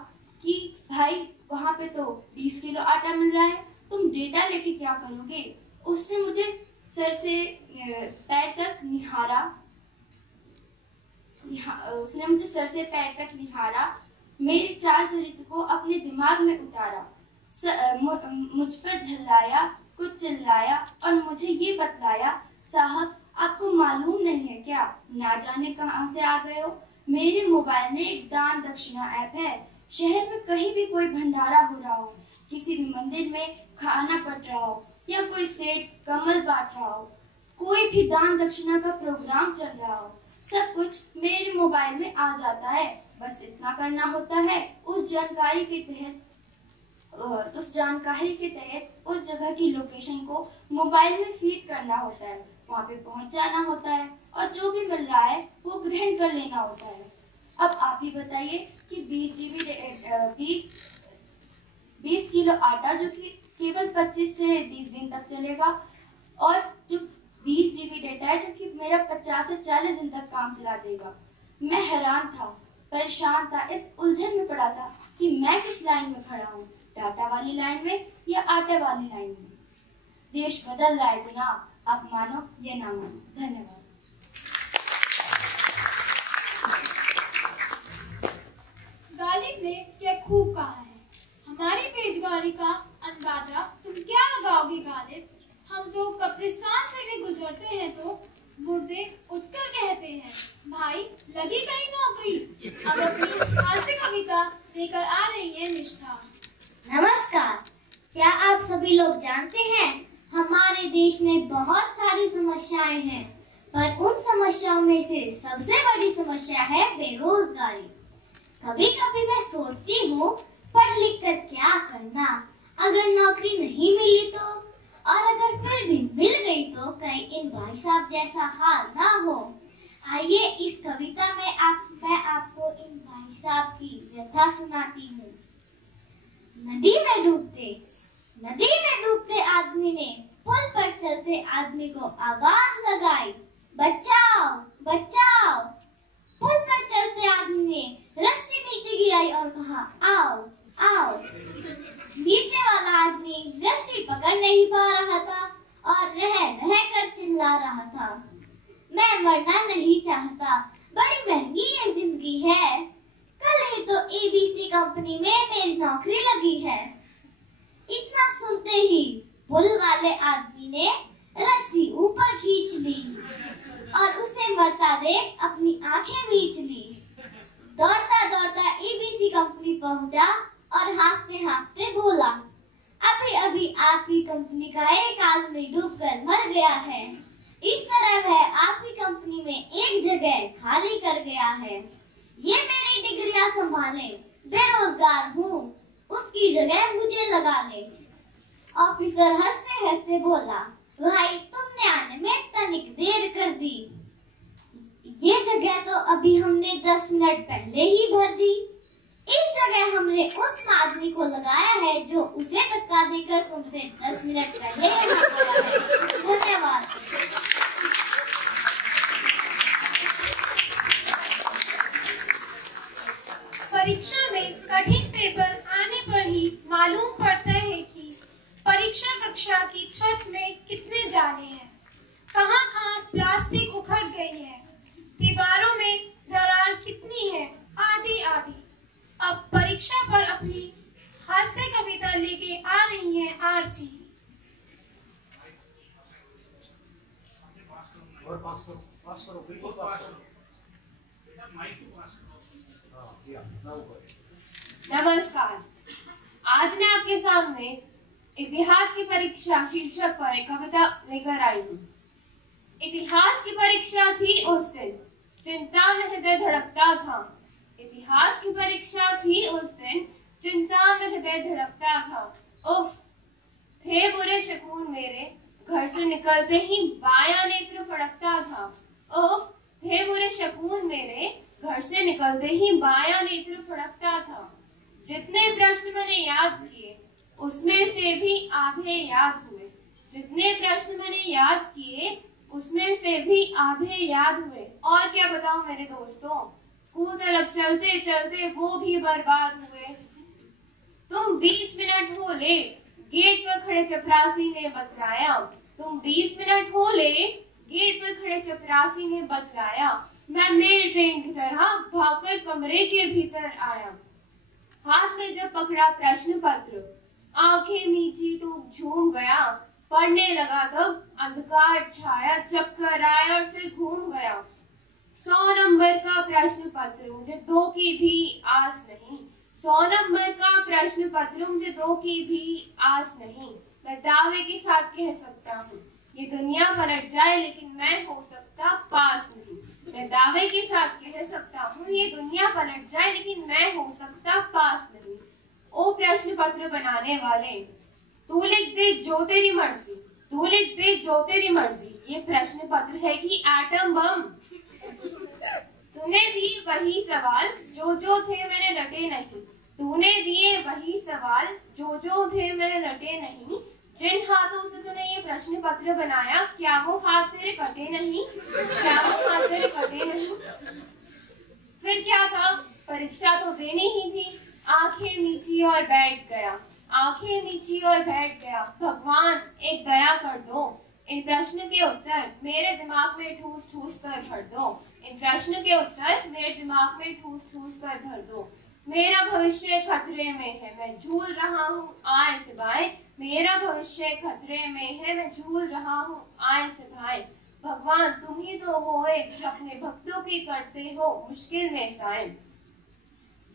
कि भाई, वहां पे तो 20 किलो आटा मिल रहा है, तुम डेटा लेके क्या करोगे? उसने मुझे सर से पैर तक निहारा, मेरे चाल चरित्र को अपने दिमाग में उतारा, मुझ पर झल्लाया, कुछ चिल्लाया और मुझे ये बतलाया, साहब आपको मालूम नहीं है क्या, ना जाने कहां से आ गए हो। मेरे मोबाइल में एक दान दक्षिणा ऐप है। शहर में कहीं भी कोई भंडारा हो रहा हो, किसी भी मंदिर में खाना पड़ रहा हो, या कोई सेठ कमल बांट रहा हो, कोई भी दान दक्षिणा का प्रोग्राम चल रहा हो, सब कुछ मेरे मोबाइल में आ जाता है। बस इतना करना होता है, उस जानकारी के तहत उस जगह की लोकेशन को मोबाइल में फीड करना होता है, वहाँ पे पहुंच जाना होता है और जो भी मिल रहा है वो ग्रहण कर लेना होता है। अब आप ही बताइए कि 20 किलो आटा जो कि केवल 25 से 20 दिन तक चलेगा, और जो 20 GB डेटा है जो कि मेरा 50 से 40 दिन तक काम चला देगा। मैं हैरान था, परेशान था, इस उलझन में पड़ा था कि मैं किस लाइन में खड़ा हूँ, डाटा वाली लाइन में या आटे वाली लाइन में। देश बदल रहा है जनाब, आप मानो या ना मानो। धन्यवाद। गालिब ने क्या खूब कहा है। हमारी बेजबारी का अंदाजा तुम क्या लगाओगे गालिब? हम तो कब्रिस्तान से भी गुजरते हैं तो मुर्दे उठकर कहते हैं, भाई लगी गई नौकरी। अब अपनी हास्य कविता लेकर आ रही है निष्ठा। नमस्कार। क्या आप सभी लोग जानते हैं, हमारे देश में बहुत सारी समस्याएं हैं, पर उन समस्याओं में से सबसे बड़ी समस्या है बेरोजगारी। कभी कभी मैं सोचती हूँ, पढ़ लिख कर क्या करना, अगर नौकरी नहीं मिली तो, और अगर फिर भी मिल गई तो कहीं इन भाई साहब जैसा हाल ना हो। आइए इस कविता में मैं आपको इन भाई साहब की व्यथा सुनाती हूँ। नदी में डूबते आदमी ने पुल पर चलते आदमी को आवाज लगाई, बचाओ बचाओ। पुल पर चलते आदमी ने रस्सी नीचे गिराई और कहा, आओ आओ। नीचे वाला आदमी रस्सी पकड़ नहीं पा रहा था और रह कर चिल्ला रहा था, मैं मरना नहीं चाहता, बड़ी महंगी ये जिंदगी है, कल ही तो एबीसी कंपनी में मेरी नौकरी लगी है। इतना सुनते ही पुल वाले आदमी ने रस्सी ऊपर खींच ली और उसे मरता देख अपनी आंखें मीच ली। दौड़ता दौड़ता एबीसी कंपनी पहुंचा और हाँफते हाँफते बोला, अभी अभी आपकी कंपनी का एक आदमी डूबकर मर गया है। इस तरह वह आपकी कंपनी में एक जगह खाली कर गया है। ये मेरी डिग्रियां संभाले, बेरोजगार हूँ, उसकी जगह मुझे लगा ले। ऑफिसर हंसते हंसते बोला, भाई तुमने आने में तनिक देर कर दी, ये जगह तो अभी हमने 10 मिनट पहले ही भर दी। इस जगह हमने उस आदमी को लगाया है जो उसे धक्का देकर तुमसे 10 मिनट पहले यहाँ आया है। धन्यवाद। परीक्षा में कठिन पेपर आने पर ही मालूम पड़ता है कि परीक्षा कक्षा की छत में कितने जाले हैं, कहाँ-कहाँ प्लास्टिक उखड़ गई है, दीवारों में दरार कितनी है, आदि आदि। अब परीक्षा पर अपनी हास्य कविता लेके आ रही हैं आरजी। नमस्कार, आज मैं आपके सामने इतिहास की परीक्षा शीर्षक पर एक कविता लेकर आई हूँ। इतिहास की परीक्षा थी उस दिन, चिंता में हृदय धड़कता था। इतिहास की परीक्षा थी उस दिन, चिंता में हृदय धड़कता था। उफ, थे बुरे शकुन मेरे, घर से निकलते ही बायां नेत्र फड़कता था। उफ, थे बुरे शकुन मेरे, घर से निकलते ही बायां नेत्र फड़कता था। जितने प्रश्न मैंने याद किए उसमें से भी आधे याद हुए। जितने प्रश्न मैंने याद किए उसमें से भी आधे याद हुए। और क्या बताऊं मेरे दोस्तों, स्कूल तरफ चलते चलते वो भी बर्बाद हुए। तुम 20 मिनट हो लेट, गेट पर खड़े चपरासी ने बतलाया। तुम 20 मिनट हो लेट, गेट पर खड़े चपरासी ने बतलाया। मैं मेल ट्रेन की तरह भागकर कमरे के भीतर आया। हाथ में जब पकड़ा प्रश्न पत्र, आंखें मीची तो झूम गया। पढ़ने लगा तब अंधकार छाया, चक्कर आया और सिर घूम गया। 100 नंबर का प्रश्न पत्र, मुझे 2 की भी आस नहीं। 100 नंबर का प्रश्न पत्र, मुझे 2 की भी आस नहीं। मैं दावे के साथ कह सकता हूँ ये दुनिया पलट जाए लेकिन मैं हो सकता पास नहीं। मैं दावे के साथ कह सकता हूँ ये दुनिया पलट जाए लेकिन मैं हो सकता पास नहीं। ओ प्रश्न पत्र बनाने वाले, तू लिख दे जो तेरी मर्जी, तू लिख दे जो तेरी मर्जी। ये प्रश्न पत्र है कि एटम बम। तूने दिए वही सवाल जो जो थे मैंने रटे नहीं। तूने दिए वही सवाल जो जो थे मैंने रटे नहीं। जिन हाथों से तूने ये प्रश्न पत्र बनाया, क्या वो हाथ तेरे कटे नहीं? क्या वो हाथ तेरे कटे नहीं? फिर क्या था, परीक्षा तो देनी ही थी। आंखें मीची और बैठ गया। आंखें मीची और बैठ गया। भगवान एक दया कर दो, इन प्रश्न के उत्तर मेरे दिमाग में ठूस ठूस कर भर दो। इन प्रश्न के उत्तर मेरे दिमाग में ठूस ठूस कर भर दो। मेरा भविष्य खतरे में है, मैं झूल रहा हूँ आए से बाएं। मेरा भविष्य खतरे में है, मैं झूल रहा हूँ आए से बाएं। भगवान तुम ही तो हो एक जो अपने भक्तों की करते हो मुश्किल में साएं।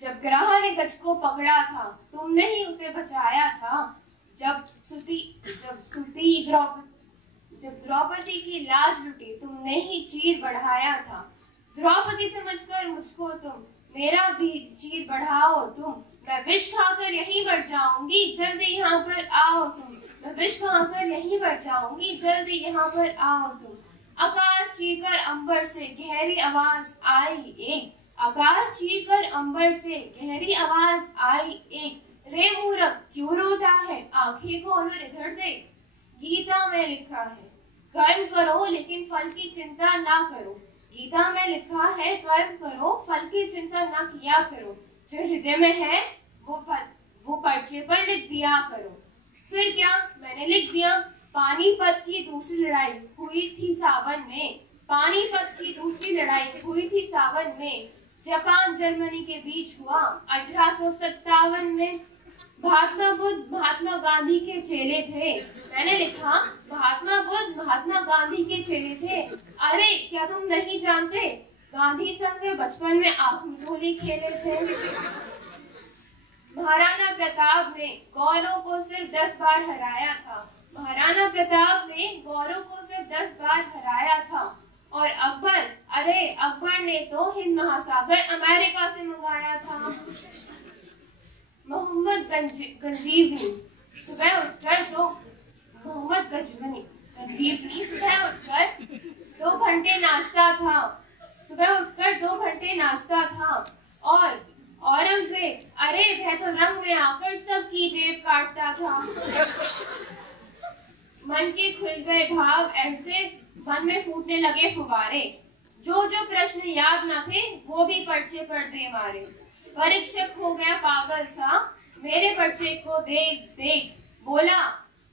जब ग्रह ने गज को पकड़ा था, तुमने ही उसे बचाया था। जब द्रौपदी की लाज लुटी, तुमने ही चीर बढ़ाया था। द्रौपदी समझकर मुझको तुम मेरा भी चीर बढ़ाओ तुम। मैं विष खाकर यहीं बढ़ जाऊंगी, जल्दी यहाँ पर आओ तुम। मैं विष खाकर यहीं बढ़ जाऊंगी, जल्दी यहाँ पर आओ तुम। आकाश चीरकर अंबर से गहरी आवाज आई एक। आकाश चीरकर अंबर से गहरी आवाज आई एक। रे मूर्ख क्यों रोता है, आंखें खोल और इधर देख। गीता में लिखा है कर्म करो लेकिन फल की चिंता ना करो। गीता में लिखा है कर्म करो, फल की चिंता ना किया करो। जो हृदय में है वो पर्चे पर लिख दिया करो। फिर क्या, मैंने लिख दिया। पानीपत की दूसरी लड़ाई हुई थी सावन में। पानीपत की दूसरी लड़ाई हुई थी सावन में। जापान जर्मनी के बीच हुआ 1857 में। महात्मा बुद्ध महात्मा गांधी के चेले थे। मैंने लिखा महात्मा बुद्ध महात्मा गांधी के चेले थे। अरे क्या तुम नहीं जानते, गांधी संग बचपन में आंख मिचोली खेले थे। महाराणा प्रताप ने गौरों को सिर्फ 10 बार हराया था। महाराणा प्रताप ने गौरों को सिर्फ 10 बार हराया था। और अकबर, अरे अकबर ने तो हिंद महासागर अमेरिका से मंगाया था। मोहम्मद गंजीवनी सुबह उठकर 2 घंटे नाश्ता था। सुबह उठकर 2 घंटे नाश्ता था। और औरंगजेब, अरे वह तो रंग में आकर सबकी जेब काटता था। मन के खुल गए भाव, ऐसे मन में फूटने लगे फुवारे। जो प्रश्न याद न थे वो भी पर्चे पर दे मारे। परीक्षक हो गया पागल सा, मेरे पर्चे को देख देख। बोला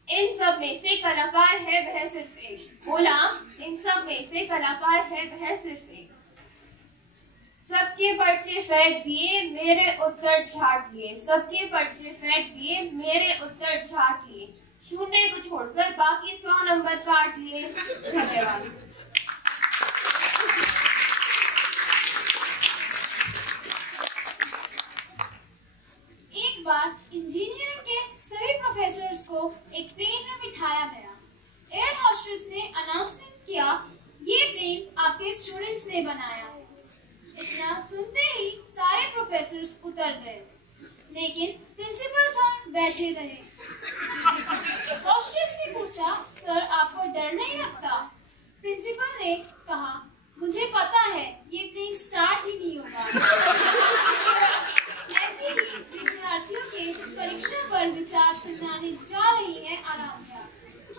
इन सब में से कलाकार है वह सिर्फ एक। बोला इन सब में से कलाकार है वह सिर्फ एक। सबके पर्चे फेंक दिए, मेरे उत्तर छाट लिए। सबके पर्चे फेंक दिए, मेरे उत्तर छाट लिए। शून्य को छोड़कर बाकी 100 नंबर काट लिए। धन्यवाद। एक बार इंजीनियरिंग के सभी प्रोफेसर्स को एक प्लेन में बिठाया गया। एयर होस्टेस ने अनाउंसमेंट किया, ये प्लेन आपके स्टूडेंट्स ने बनाया। इतना सुनते ही सारे प्रोफेसर्स उतर गए, लेकिन प्रिंसिपल सर बैठे रहे। होस्टेस ने पूछा, सर आपको डर नहीं लगता? प्रिंसिपल ने कहा, मुझे पता है ये प्लेन स्टार्ट ही नहीं होगा। ऐसे ही विद्यार्थियों के परीक्षा पर विचार सुनाने जा रही है आराध्या।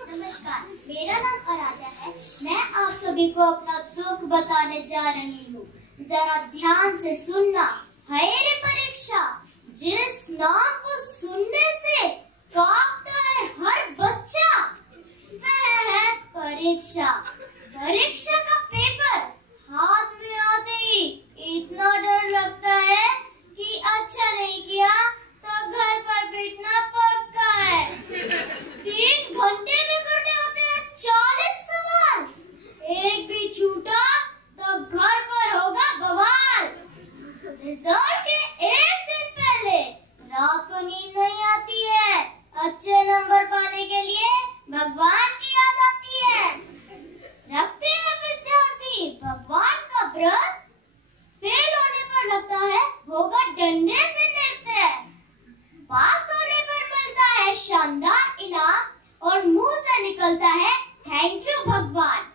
नमस्कार, मेरा नाम आराध्या है। मैं आप सभी को अपना दुख बताने जा रही हूँ। जरा ध्यान से सुनना। हाय रे परीक्षा, जिस नाम को सुनने से कांपता है हर बच्चा, वह है परीक्षा। परीक्षा का पेपर हाथ में आते ही इतना डर लगता है कि अच्छा नहीं किया तो घर पर बैठना पक्का है। 3 घंटे में करने होते हैं 40 सवाल। एक भी छूटा तो घर पर होगा बवाल। रिजल्ट के एक दिन पहले रात को नींद नहीं आती है। अच्छे नंबर पाने के लिए भगवान की याद आती है। रखते हैं विद्यार्थी भगवान का व्रत, फेल होने पर लगता है होगा डंडे से नृत्य। पास होने पर मिलता है शानदार इनाम और मुंह से निकलता है थैंक यू भगवान।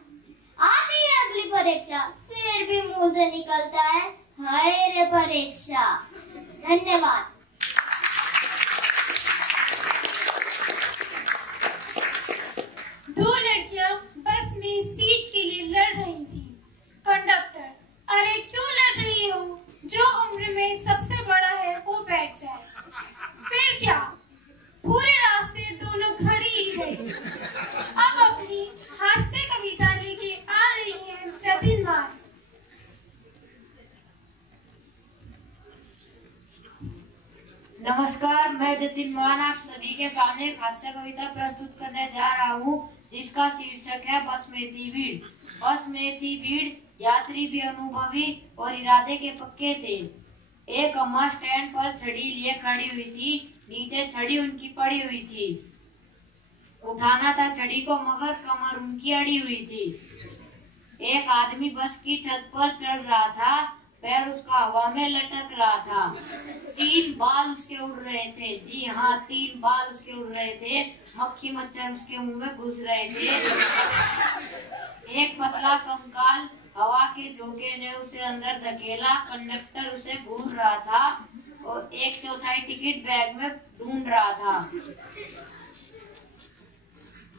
आती है अगली परीक्षा, फिर भी मुंह से निकलता है हाय रे परीक्षा। धन्यवाद। दो लड़कियां बस में सीट के लिए लड़ रही थी। कंडक्टर, अरे क्यों लड़ रही हो? जो उम्र में सबसे बड़ा है वो बैठ जाए। फिर क्या, पूरे रास्ते दोनों खड़ी ही रही। अब अपनी हास्य कविता लेके आ रही है जतिन मान। नमस्कार, मैं जतिन मान आप सभी के सामने एक हास्य कविता प्रस्तुत करने जा रहा हूँ, जिसका शीर्षक है बस में थी भीड़। बस में थी भीड़, यात्री भी अनुभवी और इरादे के पक्के थे। एक अम्मा स्टैंड पर छड़ी लिए खड़ी हुई थी, नीचे छड़ी उनकी पड़ी हुई थी। उठाना था छड़ी को मगर कमर उनकी अड़ी हुई थी। एक आदमी बस की छत पर चढ़ रहा था, पैर उसका हवा में लटक रहा था। 3 बाल उसके उड़ रहे थे। जी हाँ, 3 बाल उसके उड़ रहे थे। मक्खी मच्छर उसके मुंह में घुस रहे थे। एक पतला कंकाल हवा के झोंके ने उसे अंदर धकेला। कंडक्टर उसे घूर रहा था। और 1/4 टिकट बैग में ढूंढ रहा था।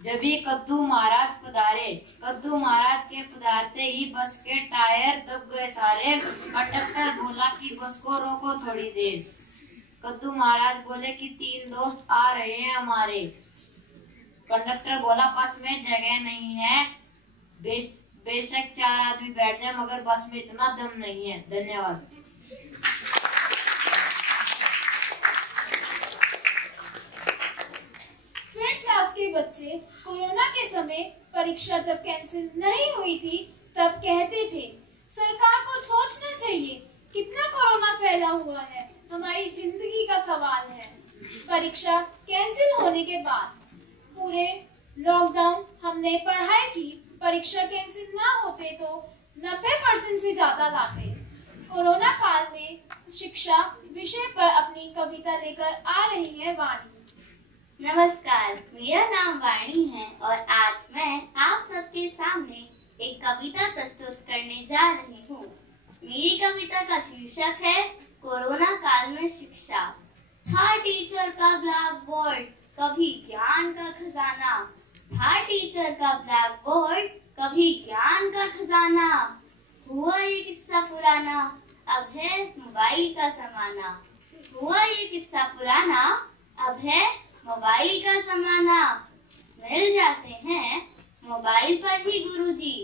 जब ये कद्दू महाराज पधारे। कद्दू महाराज के पधारते ही बस के टायर दब गए सारे। कंडक्टर बोला कि बस को रोको थोड़ी देर। कद्दू महाराज बोले कि 3 दोस्त आ रहे हैं हमारे। कंडक्टर बोला बस में जगह नहीं है, बेशक 4 आदमी बैठ जाए मगर बस में इतना दम नहीं है। धन्यवाद। क्लास के बच्चे कोरोना के समय परीक्षा जब कैंसिल नहीं हुई थी तब कहते थे सरकार को सोचना चाहिए कितना कोरोना फैला हुआ है, हमारी जिंदगी का सवाल है। परीक्षा कैंसिल होने के बाद पूरे लॉकडाउन हमने पढ़ाई की। परीक्षा कैंसिल ना होते तो 90% से ज्यादा लाते। कोरोना काल में शिक्षा विषय पर अपनी कविता लेकर आ रही है वाणी। नमस्कार, मेरा नाम वाणी है और आज मैं आप सबके सामने एक कविता प्रस्तुत करने जा रही हूँ। मेरी कविता का शीर्षक है कोरोना काल में शिक्षा। था टीचर का ब्लैक बोर्ड, कभी ज्ञान का खजाना। था टीचर का ब्लैक बोर्ड, कभी ज्ञान का खजाना। हुआ ये किस्सा पुराना, अब है मोबाइल का जमाना। हुआ ये किस्सा पुराना, अब है मोबाइल का जमाना। मिल जाते हैं मोबाइल पर ही गुरुजी,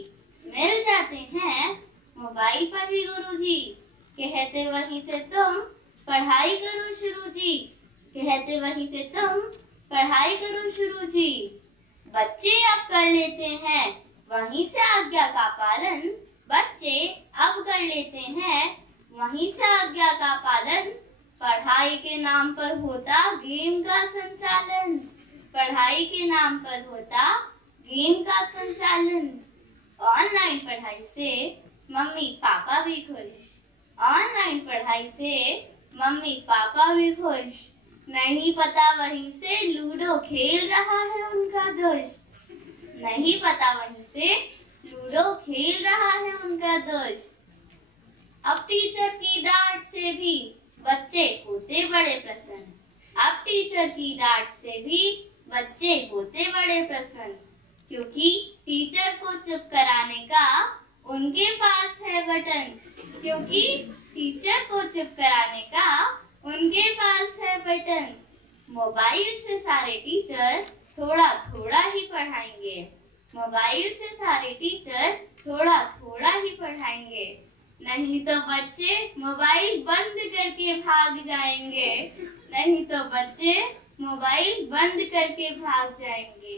मिल जाते हैं मोबाइल पर ही गुरुजी। कहते वहीं से तुम पढ़ाई करो शुरू जी, कहते वहीं से तुम पढ़ाई करो शुरू जी। बच्चे अब कर लेते हैं वहीं से आज्ञा का पालन। बच्चे अब कर लेते हैं वहीं से आज्ञा का पालन। पढ़ाई के नाम पर होता गेम का संचालन। पढ़ाई के नाम पर होता गेम का संचालन। ऑनलाइन पढ़ाई से मम्मी पापा भी खुश। ऑनलाइन पढ़ाई से मम्मी पापा भी खुश। नहीं पता वहीं से लूडो खेल रहा है उनका दोस्त। नहीं पता वहीं से लूडो खेल रहा है उनका दोस्त। अब टीचर की डांट से भी बच्चे होते बड़े प्रसन्न। अब टीचर की डांट से भी बच्चे होते बड़े प्रसन्न, क्योंकि टीचर को चुप कराने का उनके पास है बटन। क्योंकि टीचर को चुप कराने का उनके पास है बटन। मोबाइल से सारे टीचर थोड़ा थोड़ा ही पढ़ाएंगे। मोबाइल से सारे टीचर थोड़ा थोड़ा ही पढ़ाएंगे। नहीं तो बच्चे मोबाइल बंद करके भाग जाएंगे। नहीं तो बच्चे मोबाइल बंद करके भाग जाएंगे।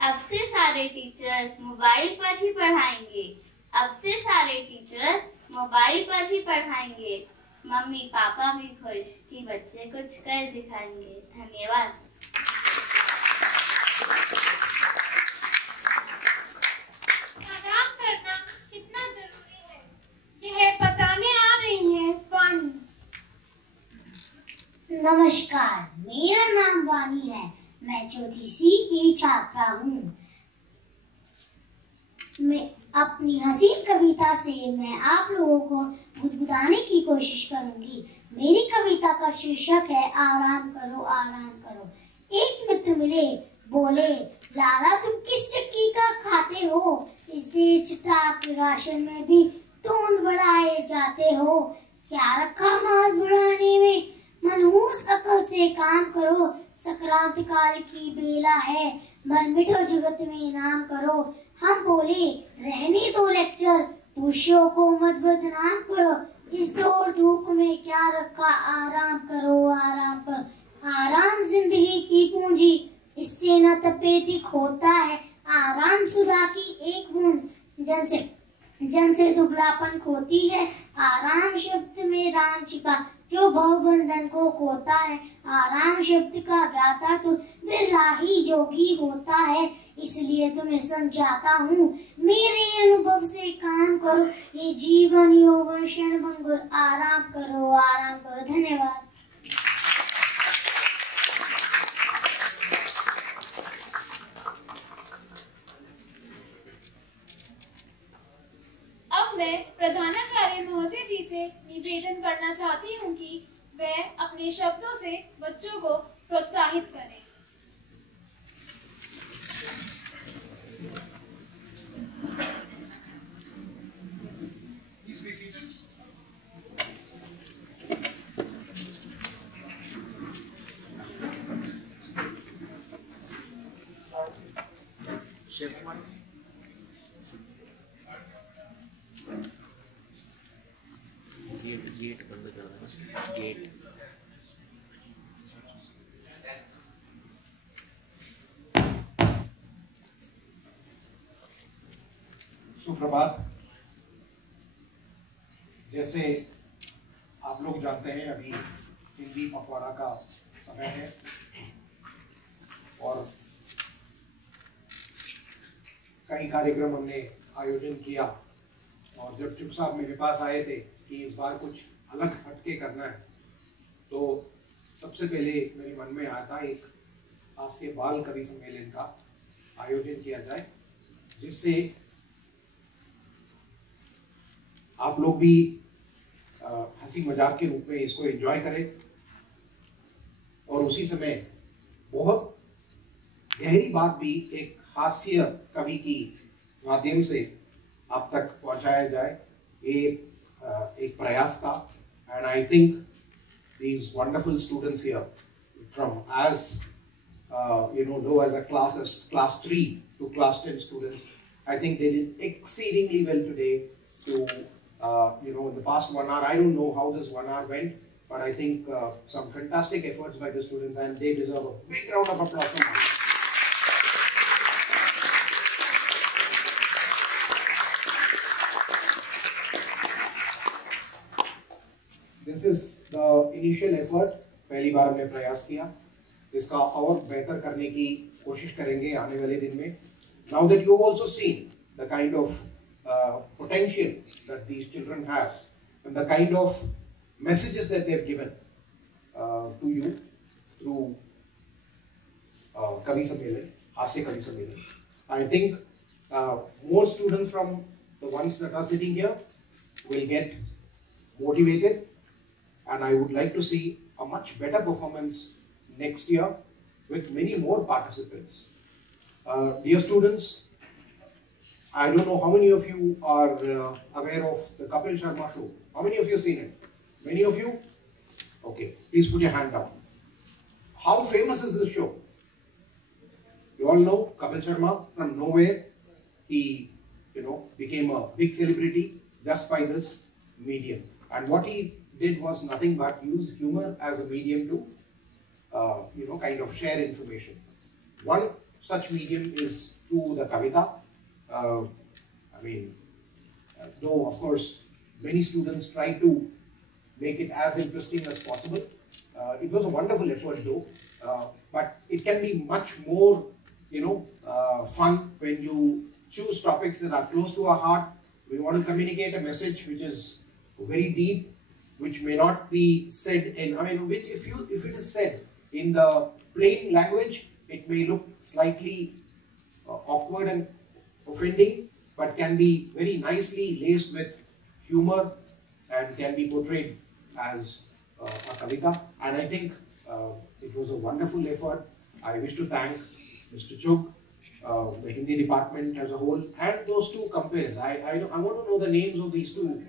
अब से सारे टीचर मोबाइल पर ही पढ़ाएंगे। अब से सारे टीचर मोबाइल पर ही पढ़ाएंगे। मम्मी पापा भी खुश कि बच्चे कुछ कर दिखाएंगे। धन्यवाद। आराम करना कितना जरूरी है, यह बताने आ रही है वाणी। नमस्कार, मेरा नाम वाणी है। मैं चौथी सी की छात्रा हूँ। मैं अपनी हसीन कविता से मैं आप लोगों को गुदगुदाने की कोशिश करूंगी। मेरी कविता का शीर्षक है आराम करो आराम करो। एक मित्र मिले, बोले लाला तुम किस चक्की का खाते हो? इस देर चटाक राशन में भी तोंद बढ़ाए जाते हो। क्या रखा मांस बढ़ाने में? मनहूस अकल से काम करो। संक्रांति काल की बेला है, मन मिठो जगत में नाम करो। हम बोले रहने दो लेक्चर, पुरुषों को मत बदनाम करो। इस दौड़ धूप में क्या रखा, आराम करो आराम करो। आराम जिंदगी की पूंजी, इससे न तपेदिक होता है। आराम सुधा की एक बूंद, जन से दुबलापन खोती है। आराम शब्द में राम छिपा, जो भवबंधन को खोता है। आराम शब्द का ज्ञाता तो बिरला ही योगी होता है। इसलिए तुम्हें समझाता हूँ, मेरे अनुभव से काम करो। ये जीवन यौवन क्षण भंगुर, आराम करो आराम करो। धन्यवाद। अब मैं प्रधानाचार्य महोदय जी से निवेदन करना चाहती हूँ कि वह अपने शब्दों से बच्चों को प्रोत्साहित करें। गेट बंद करना, गेट। सुप्रभात। जैसे आप लोग जानते हैं अभी हिंदी पखवाड़ा का समय है और कई कार्यक्रम हमने आयोजन किया और जब चुप साहब मेरे पास आए थे कि इस बार कुछ अलग हटके करना है तो सबसे पहले मेरे मन में आया था एक हास्य बाल कवि सम्मेलन का आयोजन किया जाए जिससे आप लोग भी हंसी मजाक के रूप में इसको एंजॉय करें और उसी समय बहुत गहरी बात भी एक हास्य कवि की माध्यम से आप तक पहुंचाया जाए, ये एक प्रयास था। And I think these wonderful students here from as low as a class 3 to class 10 students, I think they did exceedingly well today to in the past 1 hour. I don't know how this 1 hour went, but I think some fantastic efforts by the students and they deserve a big round of applause from us. This is the initial effort, पहली बार हमने प्रयास किया, इसका और बेहतर करने की कोशिश करेंगे आने वाले दिन में. Now that you have also seen the kind of potential that these children have and the kind of messages that they have given to you through Kavi Sammelan, Hasya Kavi Sammelan, I think more students from the ones that are sitting here will get motivated. And I would like to see a much better performance next year with many more participants. Dear students, I don't know how many of you are aware of the Kapil Sharma show. How many of you have seen it? Many of you? Okay, please put your hand down. How famous is this show? You all know Kapil Sharma from nowhere. He, became a big celebrity just by this medium. And what he did was nothing but use humor as a medium to, kind of share information. One such medium is through the Kavita. Though of course many students try to make it as interesting as possible. It was a wonderful effort though, but it can be much more, fun when you choose topics that are close to our heart. We want to communicate a message which is very deep, which may not be said in, which if it is said in the plain language, it may look slightly awkward and offending, but can be very nicely laced with humor and can be portrayed as a kavita. And I think it was a wonderful effort. I wish to thank Mr. Chug, the Hindi department as a whole, and those two compares. I want to know the names of these two.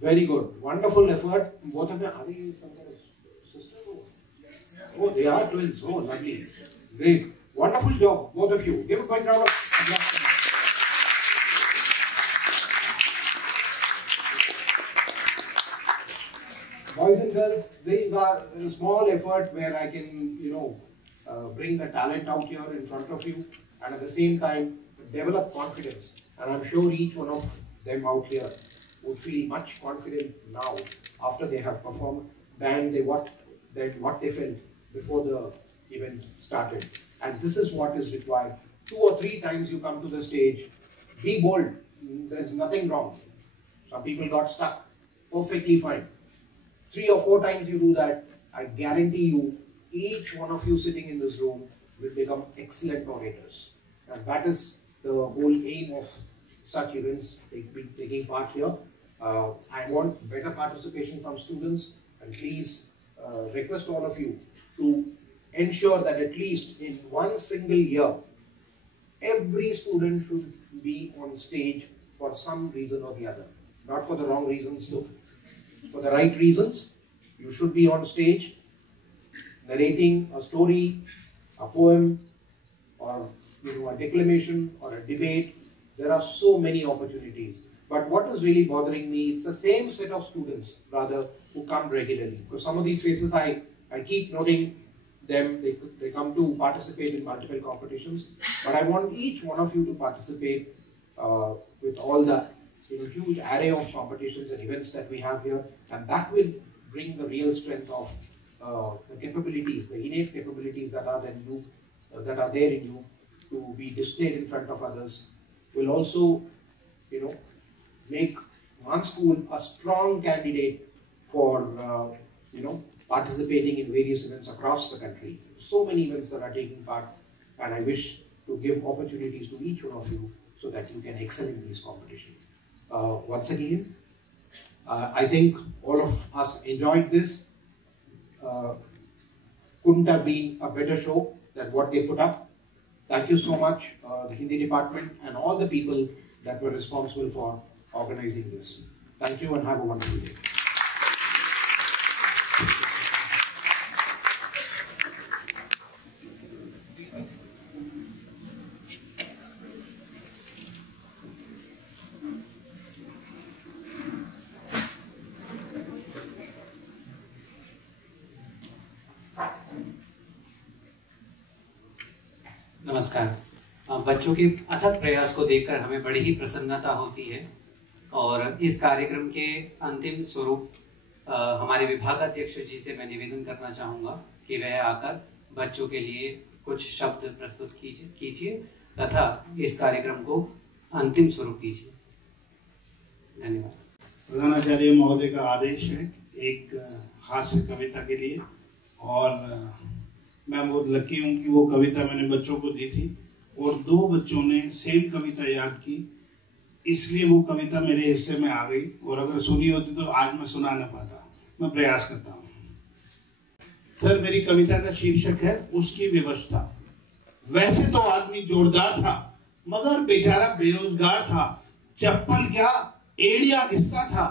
Very good. Wonderful effort. Both of them, are they some kind of sisters? Oh, they are twins. Oh, lovely. Great. Wonderful job, both of you. Give a quick round of applause. Boys and girls, these are a small effort where I can, bring the talent out here in front of you and at the same time develop confidence. And I'm sure each one of them out here would feel much confident now after they have performed than what they felt before the event started. And this is what is required. 2 or 3 times you come to the stage, be bold. There's nothing wrong. Some people got stuck. Perfectly fine. 3 or 4 times you do that, I guarantee you, each one of you sitting in this room will become excellent orators. And that is the whole aim of such events taking part here. I want better participation from students, and please request all of you to ensure that at least in one single year, every student should be on stage for some reason or the other. Not for the wrong reasons though. For the right reasons, you should be on stage narrating a story, a poem, or a declamation or a debate. There are so many opportunities. But what is really bothering me, it's the same set of students rather who come regularly. Because some of these faces I keep noting them, they come to participate in multiple competitions. But I want each one of you to participate with all the huge array of competitions and events that we have here, and that will bring the real strength of the capabilities, the innate capabilities that are there in you to be displayed in front of others. Will also, make one school a strong candidate for, participating in various events across the country. So many events that are taking part, and I wish to give opportunities to each one of you so that you can excel in these competitions. Once again, I think all of us enjoyed this. Couldn't have been a better show than what they put up. Thank you so much, the Hindi department and all the people that were responsible for organizing this. Thank you and have a wonderful day. नमस्कार। बच्चों के अथक प्रयास को देखकर हमें बड़ी ही प्रसन्नता होती है और इस कार्यक्रम के अंतिम स्वरूप हमारे विभागाध्यक्ष जी से मैं निवेदन करना चाहूंगा कि वह आकर बच्चों के लिए कुछ शब्द प्रस्तुत कीजिए तथा इस कार्यक्रम को अंतिम स्वरूप दीजिए। धन्यवाद। प्रधानाचार्य महोदय का आदेश है एक हास्य कविता के लिए, और मैं बहुत लकी हूँ कि वो कविता मैंने बच्चों को दी थी और 2 बच्चों ने सेम कविता याद की, इसलिए वो कविता मेरे हिस्से में आ गई, और अगर सुनी होती तो आज मैं सुना न पाता। मैं प्रयास करता हूँ। सर, मेरी कविता का शीर्षक है उसकी व्यवस्था। वैसे तो आदमी जोरदार था मगर बेचारा बेरोजगार था, चप्पल क्या एड़िया घिसता था,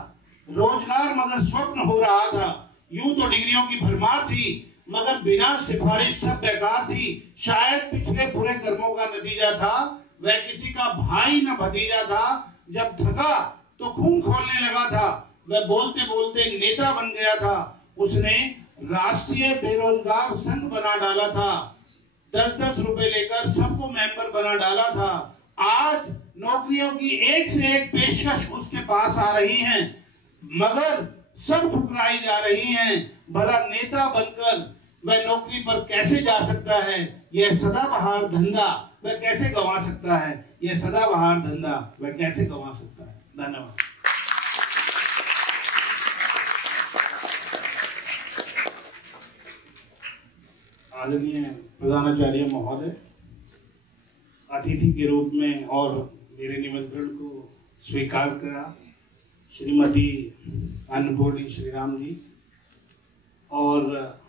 रोजगार मगर स्वप्न हो रहा था, यूं तो डिग्रियों की भरमार थी मगर बिना सिफारिश सब बेकार थी, शायद पिछले बुरे कर्मों का नतीजा था, वह किसी का भाई न भतीजा था, जब थका तो खून खोलने लगा था, वह बोलते बोलते नेता बन गया था, उसने राष्ट्रीय बेरोजगार संघ बना डाला था, 10-10 रुपए लेकर सबको मेंबर बना डाला था, आज नौकरियों की एक से एक पेशकश उसके पास आ रही हैं, मगर सब ठुकराई जा रही हैं, भला नेता बनकर वह नौकरी पर कैसे जा सकता है, यह सदाबहार धंधा वह कैसे गंवा सकता है, यह सदाबहार धंधा वह कैसे गंवा सकता है। धन्यवाद। आदरणीय प्रधानाचार्य महोदय, अतिथि के रूप में और मेरे निमंत्रण को स्वीकार करा श्रीमती अन्नपूर्णी श्रीराम जी और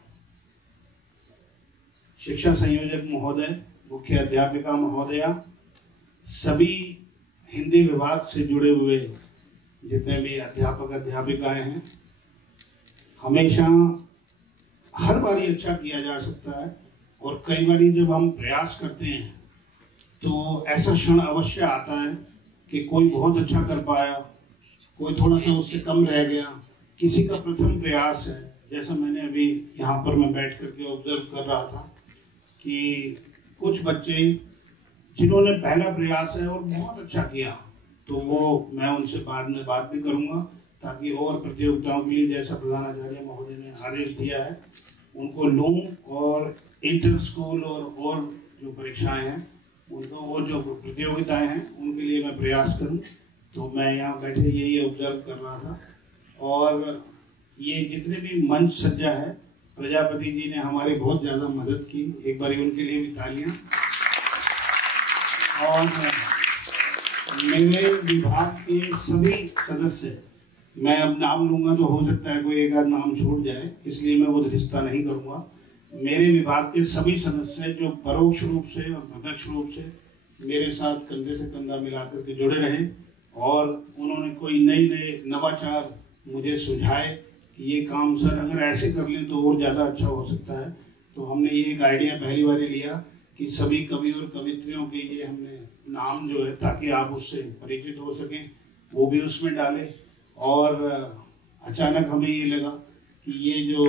शिक्षा संयोजक महोदय, मुख्य अध्यापिका महोदया, सभी हिंदी विभाग से जुड़े हुए जितने भी अध्यापक अध्यापिकाएं हैं। हमेशा हर बारी अच्छा किया जा सकता है और कई बारी जब हम प्रयास करते हैं तो ऐसा क्षण अवश्य आता है कि कोई बहुत अच्छा कर पाया, कोई थोड़ा सा उससे कम रह गया, किसी का प्रथम प्रयास है। जैसा मैंने अभी यहाँ पर मैं बैठ करके ऑब्जर्व कर रहा था कि कुछ बच्चे जिन्होंने पहला प्रयास है और बहुत अच्छा किया, तो वो मैं उनसे बाद में बात भी करूंगा ताकि और प्रतियोगिताओं के लिए जैसा प्रधानाचार्य महोदय ने आदेश दिया है उनको लूं, और इंटर स्कूल और जो परीक्षाएं हैं उनको, वो जो प्रतियोगिताएं हैं उनके लिए मैं प्रयास करूं। तो मैं यहाँ बैठे यही ऑब्जर्व कर रहा था, और ये जितने भी मंच सज्जा है प्रजापति जी ने हमारी बहुत ज्यादा मदद की, एक बार उनके लिए भी तालियां। और मेरे विभाग के सभी सदस्य, मैं अब नाम लूंगा तो हो सकता है कोई एक आध नाम छूट जाए, इसलिए मैं वो रिश्ता नहीं करूंगा। मेरे विभाग के सभी सदस्य जो परोक्ष रूप से और प्रत्यक्ष रूप से मेरे साथ कंधे से कंधा मिलाकर के जुड़े रहे और उन्होंने कोई नए नवाचार मुझे सुझाए कि ये काम सर अगर ऐसे कर लें तो और ज़्यादा अच्छा हो सकता है। तो हमने ये एक आइडिया पहली बार लिया कि सभी कवि और कवित्रियों के ये हमने नाम जो है, ताकि आप उससे परिचित हो सकें, वो भी उसमें डाले। और अचानक हमें ये लगा कि ये जो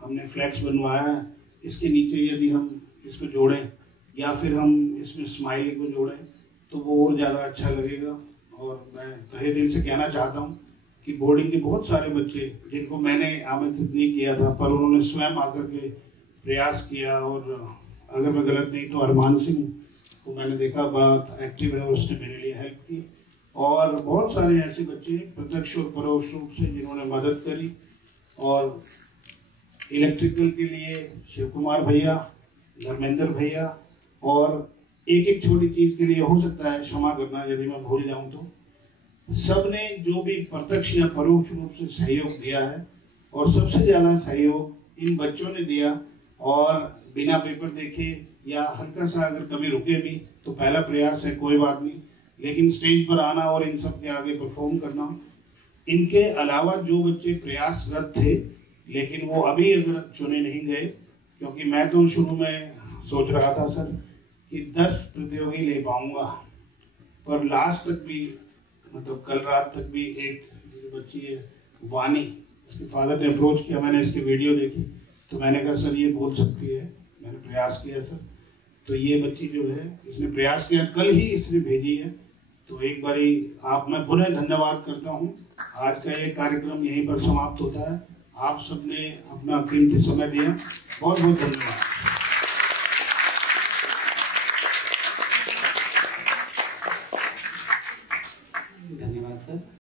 हमने फ्लैक्स बनवाया है, इसके नीचे यदि हम इसको जोड़ें या फिर हम इसमें स्माइली को जोड़ें तो वो और ज़्यादा अच्छा लगेगा। और मैं तहे दिल से कहना चाहता हूँ कि बोर्डिंग के बहुत सारे बच्चे जिनको मैंने आमंत्रित नहीं किया था, पर उन्होंने स्वयं आकर के प्रयास किया। और अगर मैं गलत नहीं तो अरमान सिंह को मैंने देखा, बड़ा एक्टिव है और उसने मेरे लिए हेल्प की। और बहुत सारे ऐसे बच्चे प्रत्यक्ष और परोक्ष रूप से जिन्होंने मदद करी। और इलेक्ट्रिकल के लिए शिव कुमार भैया, धर्मेंद्र भैया, और एक एक छोटी चीज के लिए हो सकता है क्षमा करना यदि मैं भूल जाऊं तो, सबने जो भी प्रत्यक्ष या परोक्ष रूप से सहयोग दिया है, और सबसे ज्यादा सहयोग इन बच्चों ने दिया। और बिना पेपर देखे या हल्का सा अगर कभी रुके भी तो पहला प्रयास है, कोई बात नहीं, लेकिन स्टेज पर आना और इन सब के आगे परफॉर्म करना। इनके अलावा जो बच्चे प्रयासरत थे लेकिन वो अभी अगर चुने नहीं गए, क्योंकि मैं तो शुरू में सोच रहा था सर कि 10 प्रतियोगी ले पाऊंगा, पर लास्ट तक भी, मतलब कल रात तक भी एक बच्ची है वानी, उसके फादर ने अप्रोच किया, मैंने इसकी वीडियो देखी तो मैंने कहा सर ये बोल सकती है, मैंने प्रयास किया सर। तो ये बच्ची जो है इसने प्रयास किया, कल ही इसने भेजी है। तो एक बारी आप मैं पुनः धन्यवाद करता हूँ। आज का ये कार्यक्रम यहीं पर समाप्त होता है। आप सबने अपना कीमती समय दिया, बहुत बहुत धन्यवाद।